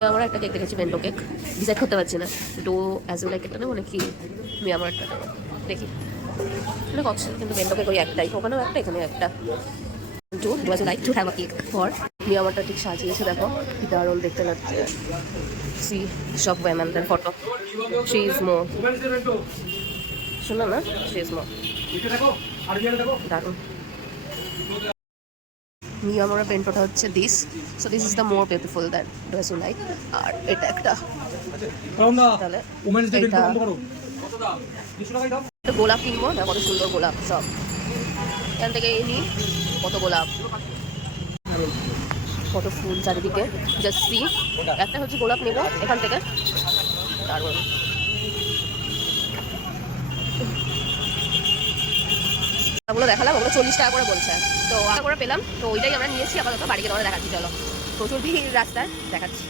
আমার একটা কেক দেখেছি বেন্টো কেক, ডিসাইড করতে পারছি না ডো অ্যাজ ওয়েল কেকটা নেবো নাকি আমার একটা নেবো, দেখি মানে অপশন কিন্তু বেন্টো কেক ওই একটাই, ওখানেও একটা এখানেও একটা। To was like to have a cake for আমারটা ঠিক সাজিয়েছে, দেখো দারুণ দেখতে লাগছে। সি সব ওয়েমেনদের ফটো, শি ইজ মো, শোনো না, শি ইজ মো দারুণ। আমার বেন্টোটা হচ্ছে this, so this is the more beautiful than dress like. আর এটা একটা তাহলে এটা গোলাপ কিনবো না, কত সুন্দর গোলাপ সব এখান থেকে নিই, কত গোলাপ কত ফুল চারিদিকে, জাস্ট সি। একটা হচ্ছে গোলাপ নেবো এখান থেকে, তারপর ওগুলো দেখালাম, ওগুলো 40 টাকা করে বলছে, তো টাকা করে পেলাম, তো ওইটাই আমরা নিয়েছি। আপাতত বাড়িকে তোমাদের দেখাচ্ছি, চলো প্রচুর ভিড় রাস্তায়, দেখাচ্ছি।